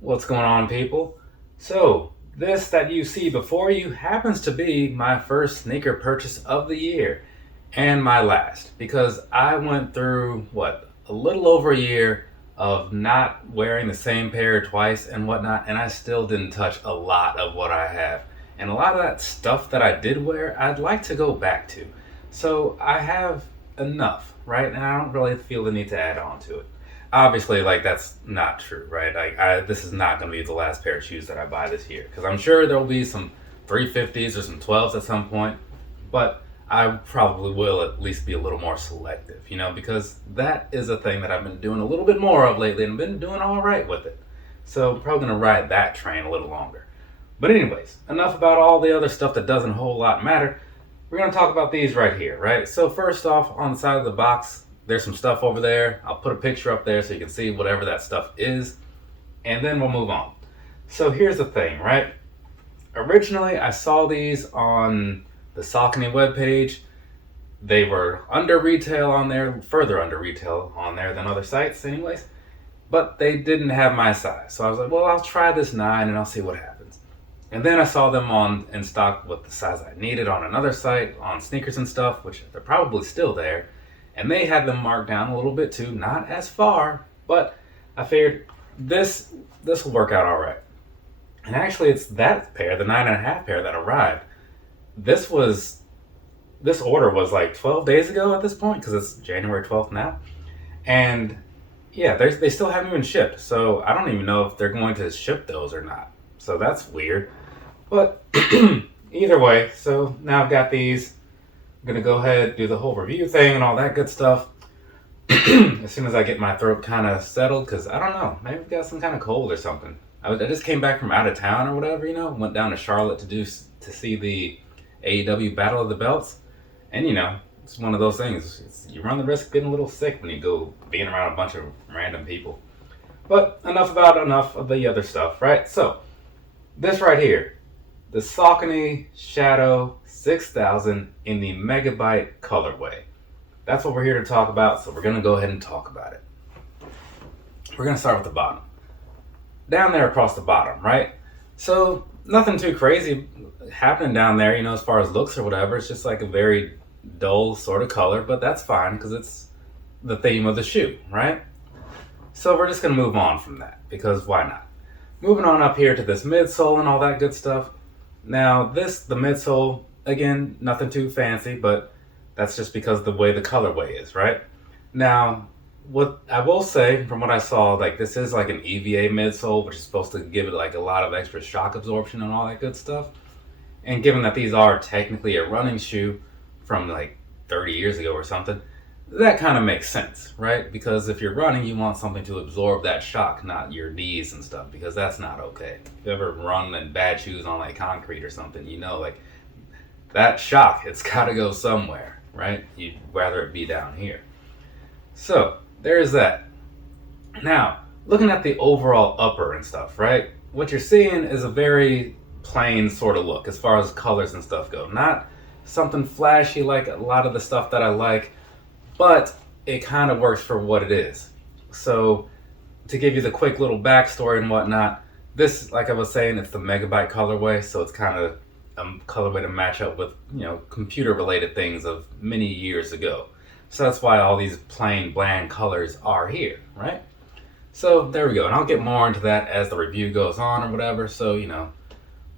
What's going on, people? So, this that you see before you happens to be my first sneaker purchase of the year and my last because I went through, a little over a year of not wearing the same pair twice and whatnot, and I still didn't touch a lot of what I have. And a lot of that stuff that I did wear, I'd like to go back to. So, I have enough, right? And I don't really feel the need to add on to it. Obviously, that's not true, right? This is not going to be the last pair of shoes that I buy this year because I'm sure there will be some 350s or some 12s at some point, but I probably will at least be a little more selective, because that is a thing that I've been doing a little bit more of lately and been doing all right with it. So I'm probably going to ride that train a little longer. But anyways, enough about all the other stuff that doesn't a whole lot matter. We're going to talk about these right here, right? So first off, on the side of the box, there's some stuff over there. I'll put a picture up there so you can see whatever that stuff is, and then we'll move on. So here's the thing, right? Originally, I saw these on the Saucony webpage. They were under retail on there, further under retail on there than other sites anyways, but they didn't have my size. So I was like, well, I'll try this 9 and I'll see what happens. And then I saw them in stock with the size I needed on another site, on Sneakers and Stuff, which they're probably still there. And they had them marked down a little bit too, not as far, but I figured this will work out all right. And actually, it's that pair, the 9.5 pair that arrived. This order was like 12 days ago at this point because it's January 12th now, and yeah, they still haven't even shipped. So I don't even know if they're going to ship those or not. So that's weird. But either way, so now I've got these. I'm going to go ahead, do the whole review thing and all that good stuff as soon as I get my throat kind of settled, because I don't know, maybe I've got some kind of cold or something. I just came back from out of town or whatever, went down to Charlotte to see the AEW Battle of the Belts, and it's one of those things. You run the risk of getting a little sick when you go being around a bunch of random people. But enough of the other stuff, right? So, this right here, the Saucony Shadow 6000 in the Megabyte colorway. That's what we're here to talk about, so we're going to go ahead and talk about it. We're going to start with the bottom. Down there across the bottom, right? So, nothing too crazy happening down there, as far as looks or whatever. It's just like a very dull sort of color, but that's fine because it's the theme of the shoe, right? So, we're just going to move on from that because why not? Moving on up here to this midsole and all that good stuff. Now, the midsole, again, nothing too fancy, but that's just because of the way the colorway is, right? Now, what I will say from what I saw, this is like an EVA midsole, which is supposed to give it a lot of extra shock absorption and all that good stuff. And given that these are technically a running shoe from 30 years ago or something, that kind of makes sense, right? Because if you're running, you want something to absorb that shock, not your knees and stuff, because that's not okay. If you ever run in bad shoes on concrete or something, that shock, it's got to go somewhere, right? You'd rather it be down here. So, there's that. Now, looking at the overall upper and stuff, right? What you're seeing is a very plain sort of look as far as colors and stuff go. Not something flashy like a lot of the stuff that I like, but it kind of works for what it is. So, to give you the quick little backstory and whatnot, this, like I was saying, it's the Megabyte colorway, so it's kind of a colorway to match up with, computer-related things of many years ago. So that's why all these plain, bland colors are here, right? So there we go, and I'll get more into that as the review goes on or whatever, so,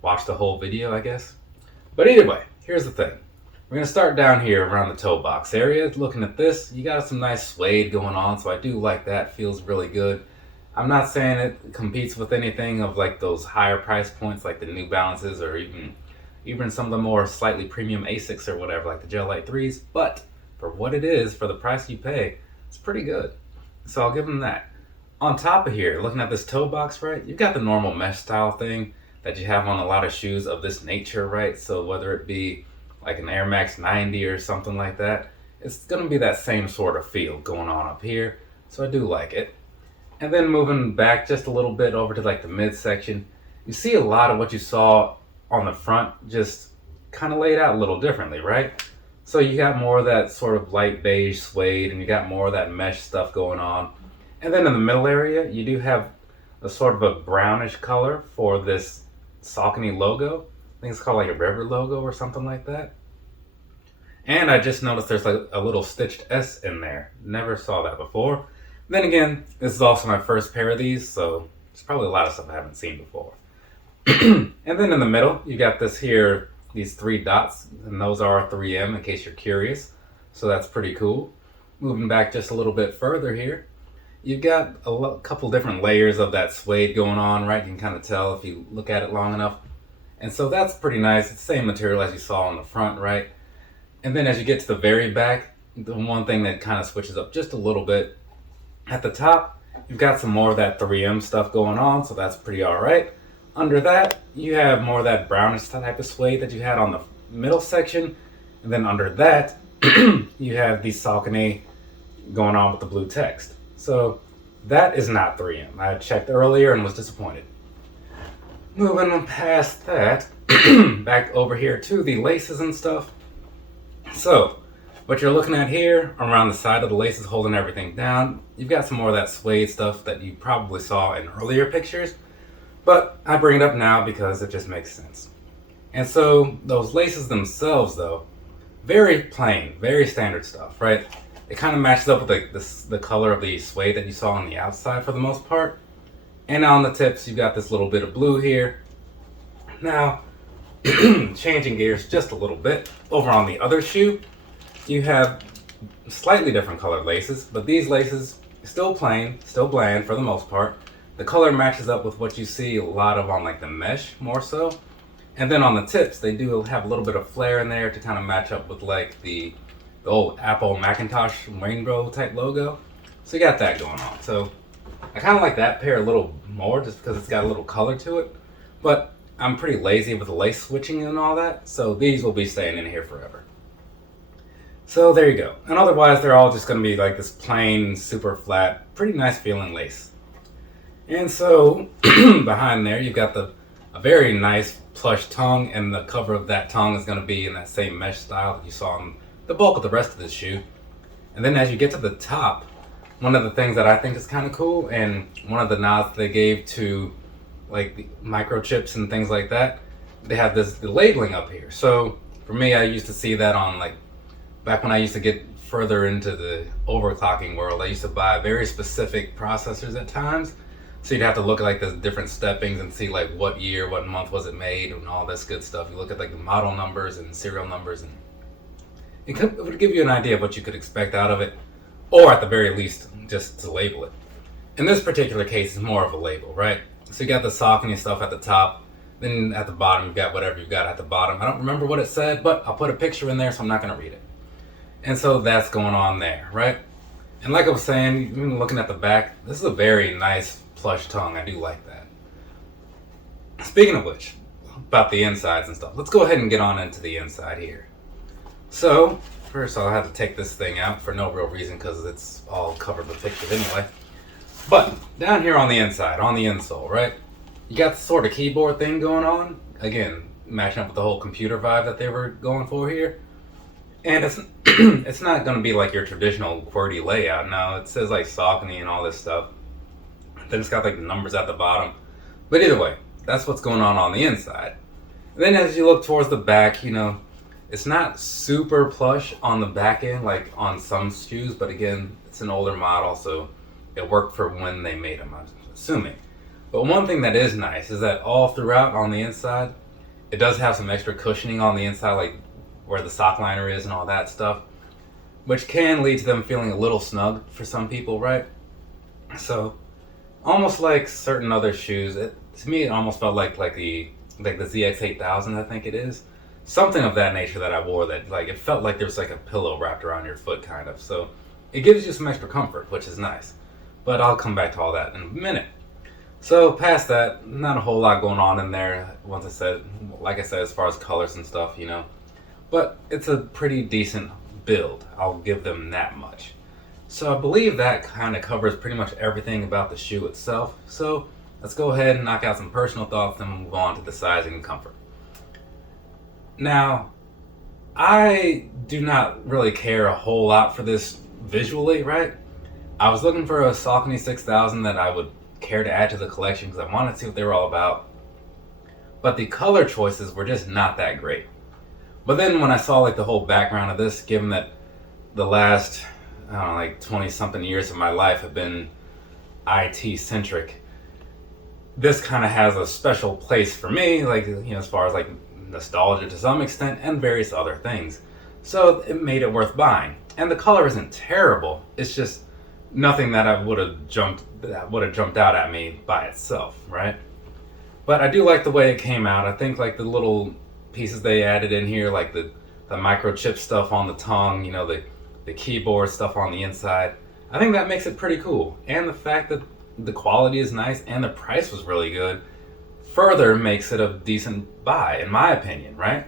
watch the whole video, I guess. But either way, here's the thing. We're going to start down here around the toe box area. Looking at this, you got some nice suede going on, so I do like that. Feels really good. I'm not saying it competes with anything of those higher price points like the New Balances or even some of the more slightly premium Asics or whatever, like the Gel Light 3s, but for what it is, for the price you pay, it's pretty good. So I'll give them that. On top of here, looking at this toe box, right, you've got the normal mesh style thing that you have on a lot of shoes of this nature, right? So whether it be like an Air Max 90 or something like that, it's going to be that same sort of feel going on up here. So I do like it. And then moving back just a little bit over to the midsection, you see a lot of what you saw on the front just kind of laid out a little differently, right? So you got more of that sort of light beige suede and you got more of that mesh stuff going on. And then in the middle area, you do have a sort of a brownish color for this Saucony logo. I think it's called like a river logo or something like that. And I just noticed there's like a little stitched S in there. Never saw that before. Then again, this is also my first pair of these, so there's probably a lot of stuff I haven't seen before. And then in the middle, you got this here, these 3 dots, and those are 3M in case you're curious. So that's pretty cool. Moving back just a little bit further here, you've got a couple different layers of that suede going on, right? You can kind of tell if you look at it long enough. And so that's pretty nice. It's the same material as you saw on the front, right? And then as you get to the very back, the one thing that kind of switches up just a little bit, at the top, you've got some more of that 3M stuff going on, so that's pretty all right. Under that, you have more of that brownish type of suede that you had on the middle section. And then under that, you have the Saucony going on with the blue text. So that is not 3M. I checked earlier and was disappointed. Moving on past that, back over here to the laces and stuff. So what you're looking at here, around the side of the laces holding everything down, you've got some more of that suede stuff that you probably saw in earlier pictures. But I bring it up now because it just makes sense. And so those laces themselves, though, very plain, very standard stuff, right? It kind of matches up with the color of the suede that you saw on the outside for the most part. And on the tips, you've got this little bit of blue here. Now, changing gears just a little bit, over on the other shoe, you have slightly different colored laces, but these laces, still plain, still bland for the most part. The color matches up with what you see a lot of on like the mesh more so. And then on the tips, they do have a little bit of flare in there to kind of match up with like the old Apple Macintosh rainbow type logo. So you got that going on. So I kind of like that pair a little more just because it's got a little color to it. But I'm pretty lazy with the lace switching and all that. So these will be staying in here forever. So there you go. And otherwise, they're all just going to be like this plain, super flat, pretty nice feeling lace. And so behind there, you've got a very nice plush tongue, and the cover of that tongue is going to be in that same mesh style that you saw on the bulk of the rest of this shoe. And then as you get to the top, one of the things that I think is kind of cool, and one of the nods they gave to like the microchips and things like that, they have the labeling up here. So for me, I used to see that on like, back when I used to get further into the overclocking world, I used to buy very specific processors at times. So you'd have to look at like the different steppings and see like what year, what month was it made, and all this good stuff. You look at like the model numbers and serial numbers, and it would give you an idea of what you could expect out of it, or at the very least, just to label it. In this particular case, it's more of a label, right? So you got the Saucony stuff at the top, then at the bottom, you've got whatever you've got at the bottom. I don't remember what it said, but I'll put a picture in there, so I'm not going to read it. And so that's going on there, right? And like I was saying, even looking at the back, this is a very nice plush tongue. I do like that. Speaking of which, about the insides and stuff, let's go ahead and get on into the inside here. So first I'll have to take this thing out for no real reason because it's all covered with pictures anyway. But down here on the inside, on the insole, right, you got the sort of keyboard thing going on. Again, matching up with the whole computer vibe that they were going for here. And it's not going to be like your traditional QWERTY layout. No, it says like Saucony and all this stuff. Then it's got like the numbers at the bottom. But either way, that's what's going on the inside. And then as you look towards the back, you know, it's not super plush on the back end like on some shoes. But again, it's an older model, so it worked for when they made them, I'm assuming. But one thing that is nice is that all throughout on the inside, it does have some extra cushioning on the inside, like where the sock liner is and all that stuff, which can lead to them feeling a little snug for some people, right? So almost like certain other shoes, to me it almost felt like the ZX8000, I think it is. Something of that nature that I wore that like it felt like there was like a pillow wrapped around your foot kind of. So it gives you some extra comfort, which is nice. But I'll come back to all that in a minute. So past that, not a whole lot going on in there. Like I said, as far as colors and stuff, you know. But it's a pretty decent build. I'll give them that much. So I believe that kind of covers pretty much everything about the shoe itself. So let's go ahead and knock out some personal thoughts and move on to the sizing and comfort. Now, I do not really care a whole lot for this visually, right? I was looking for a Saucony 6000 that I would care to add to the collection because I wanted to see what they were all about. But the color choices were just not that great. But then when I saw like the whole background of this, given that the last, I don't know, like 20 something years of my life have been IT centric, this kind of has a special place for me, like, you know, as far as like nostalgia to some extent and various other things. So it made it worth buying. And the color isn't terrible. It's just nothing that would have jumped out at me by itself, right? But I do like the way it came out. I think like the little pieces they added in here, like the microchip stuff on the tongue, you know, the keyboard stuff on the inside. I think that makes it pretty cool. And the fact that the quality is nice and the price was really good further makes it a decent buy, in my opinion, right?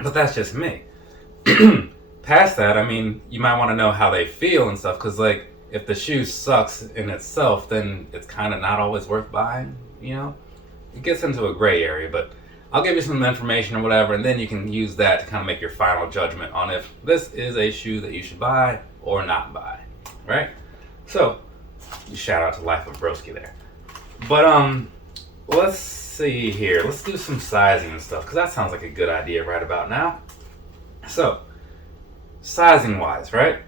But that's just me. Past that, I mean, you might want to know how they feel and stuff, because like if the shoe sucks in itself, then it's kind of not always worth buying, you know? It gets into a gray area, but I'll give you some information or whatever, and then you can use that to kind of make your final judgment on if this is a shoe that you should buy or not buy, right? So, shout out to Life of Broski there. But let's see here. Let's do some sizing and stuff, because that sounds like a good idea right about now. So, sizing wise, right?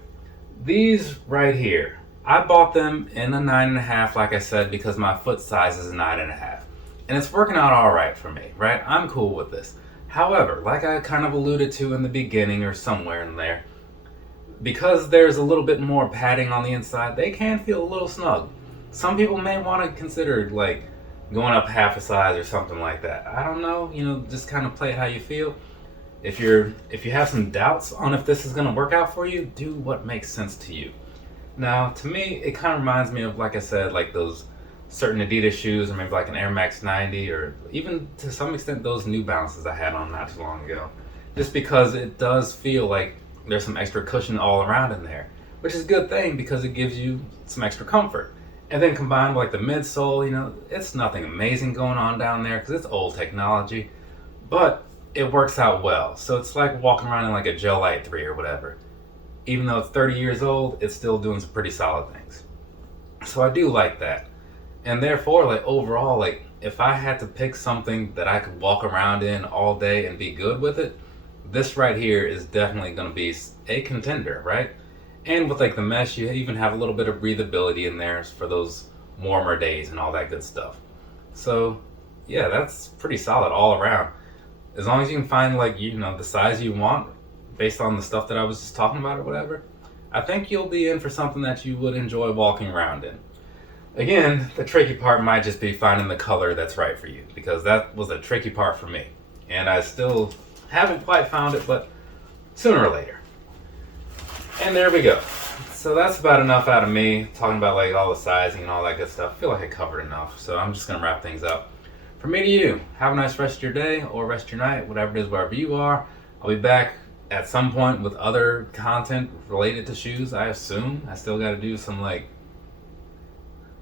These right here, I bought them in a 9.5, like I said, because my foot size is a 9.5. And it's working out all right for me, right? I'm cool with this. However, like I kind of alluded to in the beginning or somewhere in there, because there's a little bit more padding on the inside, they can feel a little snug. Some people may want to consider like going up half a size or something like that. I don't know, you know, just kind of play it how you feel. If you have some doubts on if this is going to work out for you, do what makes sense to you. Now, to me, it kind of reminds me of, like I said, like those certain Adidas shoes, or maybe like an Air Max 90, or even to some extent those New Balances I had on not too long ago. Just because it does feel like there's some extra cushion all around in there, which is a good thing because it gives you some extra comfort. And then combined with like the midsole, you know, it's nothing amazing going on down there because it's old technology, but it works out well. So it's like walking around in like a Gel Light 3 or whatever. Even though it's 30 years old, it's still doing some pretty solid things. So I do like that. And therefore, like overall, like if I had to pick something that I could walk around in all day and be good with it, this right here is definitely going to be a contender, right? And with like the mesh, you even have a little bit of breathability in there for those warmer days and all that good stuff. So yeah, that's pretty solid all around. As long as you can find like, you know, the size you want based on the stuff that I was just talking about or whatever, I think you'll be in for something that you would enjoy walking around in. Again, the tricky part might just be finding the color that's right for you, because that was a tricky part for me. And I still haven't quite found it, but sooner or later. And there we go. So that's about enough out of me talking about like all the sizing and all that good stuff. I feel like I covered enough, so I'm just going to wrap things up. From me to you, have a nice rest of your day or rest of your night, whatever it is, wherever you are. I'll be back at some point with other content related to shoes, I assume. I still got to do some like,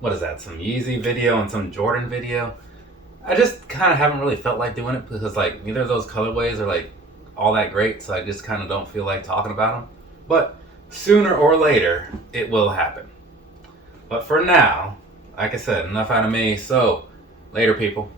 what is that, some Yeezy video and some Jordan video. I just kind of haven't really felt like doing it because like neither of those colorways are like all that great, so I just kind of don't feel like talking about them. But sooner or later, it will happen. But for now, like I said, enough out of me, so later people.